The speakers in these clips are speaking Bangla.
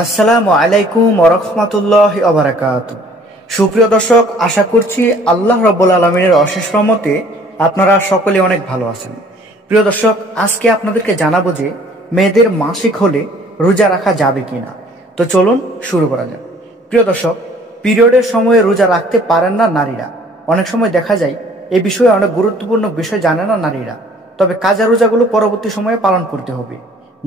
আসসালামু আলাইকুম ওয়া রাহমাতুল্লাহি ওয়া বারাকাতুহু। সুপ্রিয় দর্শক, আশা করছি আল্লাহ রাব্বুল আলামিনের অশেষ রহমতে আপনারা সকলে অনেক ভালো আছেন। প্রিয় দর্শক, আজকে আপনাদেরকে জানাবো যে মেয়েদের মাসিক হলে রোজা রাখা যাবে কিনা। তো চলুন শুরু করা যাক। প্রিয় দর্শক, পিরিয়ডের সময়ে রোজা রাখতে পারেন না নারীরা। অনেক সময় দেখা যায় এই বিষয়ে অনেক গুরুত্বপূর্ণ বিষয় জানে না নারীরা। তবে কাজা রোজাগুলো পরবর্তী সময়ে পালন করতে হবে।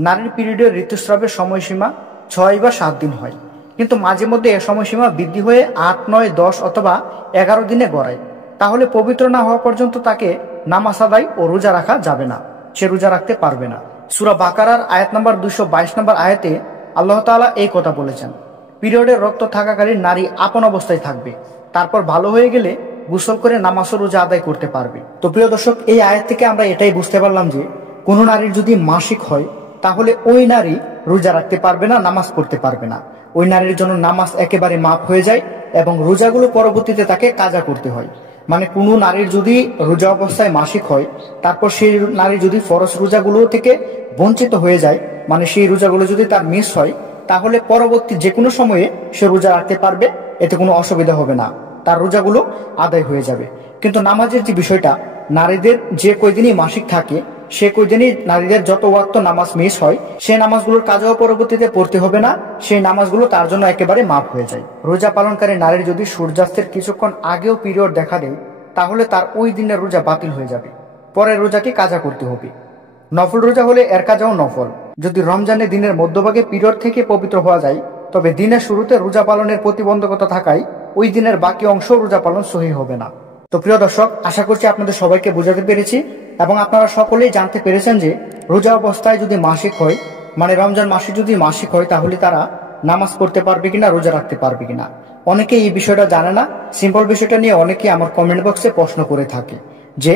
নারীর পিরিয়ডের ঋতুস্রাবের সময়সীমা 6 বা 7 দিন হয়, কিন্তু মাঝে মধ্যে এ সময়সীমা বৃদ্ধি হয়ে 8, 9, 10 অথবা 11 দিনে গড়ায়। তাহলে পবিত্র না হওয়া পর্যন্ত তাকে নামাজ আদায় ও রোজা রাখা যাবে না, সে রোজা রাখতে পারবে না। সূরা বাকারার আয়াত নম্বর 222 নম্বর আয়াতে আল্লাহ তাআলা এই কথা বলেছেন, পিরিয়ডের রক্ত থাকাকালীন নারী আপন অবস্থায় থাকবে, তারপর ভালো হয়ে গেলে গোসল করে নামাজ ও রোজা আদায় করতে পারবে। তো প্রিয় দর্শক, এই আয়াত থেকে আমরা এটাই বুঝতে পারলাম যে কোনো নারীর যদি মাসিক হয় তাহলে ওই নারী রোজা রাখতে পারবে না, নামাজ পড়তে পারবে না। ওই নারীর জন্য নামাজ একেবারে মাফ হয়ে যায় এবং রোজাগুলো পরবর্তীতে তাকে কাজা করতে হয়। মানে কোনো নারীর যদি রোজা অবস্থায় মাসিক হয়, তারপর সেই নারী যদি ফরজ রোজাগুলো থেকে বঞ্চিত হয়ে যায়, মানে সেই রোজাগুলো যদি তার মিস হয়, তাহলে পরবর্তী যে কোনো সময়ে সে রোজা রাখতে পারবে, এতে কোনো অসুবিধা হবে না, তার রোজাগুলো আদায় হয়ে যাবে। কিন্তু নামাজের যে বিষয়টা, নারীদের যে কয়দিনই মাসিক থাকে সে কয়দিনই নারীদের যত ওয়াক্ত নামাজ মিস হয় সেই নামাজগুলোর কাজও পরবর্তীতে পড়তে হবে না, সেই নামাজগুলো তার জন্য একেবারে মাফ হয়ে যায়। রোজা পালনকারী নারীর যদি সূর্যাস্তের কিছুক্ষণ আগেও পিরিয়ড দেখা দেয়, তাহলে তার ওই দিনের রোজা বাতিল হয়ে যাবে, পরের রোজাকে কাজা করতে হবে। নফল রোজা হলে এর কাজাও নফল। যদি রমজানের দিনের মধ্যভাগে পিরিয়ড থেকে পবিত্র হওয়া যায়, তবে দিনের শুরুতে রোজা পালনের প্রতিবন্ধকতা থাকায় ওই দিনের বাকি অংশ রোজা পালন সহি হবে না। তো প্রিয় দর্শক, আশা করছি আপনাদের সবাইকে বোঝাতে পেরেছি এবং আপনারা সকলেই জানতে পেরেছেন যে রোজা অবস্থায় যদি মাসিক হয়, মানে রমজান মাসে যদি মাসিক হয়, তাহলে তারা নামাজ পড়তে পারবে কিনা, রোজা রাখতে পারবে কিনা। অনেকেই এই বিষয়টা জানে না। সিম্পল বিষয়টা নিয়ে অনেকেই আমার কমেন্ট বক্সে প্রশ্ন করে থাকে যে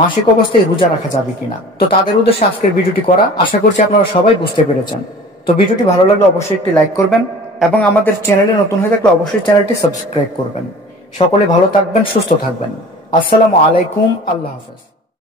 মাসিক অবস্থায় রোজা রাখা যাবে কিনা। তো তাদের উদ্দেশ্যে আজকের ভিডিওটি করা। আশা করছি আপনারা সবাই বুঝতে পেরেছেন। তো ভিডিওটি ভালো লাগলে অবশ্যই একটি লাইক করবেন এবং আমাদের চ্যানেলে নতুন হয়ে থাকলে অবশ্যই চ্যানেলটি সাবস্ক্রাইব করবেন। সকলে ভালো থাকবেন, সুস্থ থাকবেন। আসসালামু আলাইকুম, আল্লাহ হাফেজ।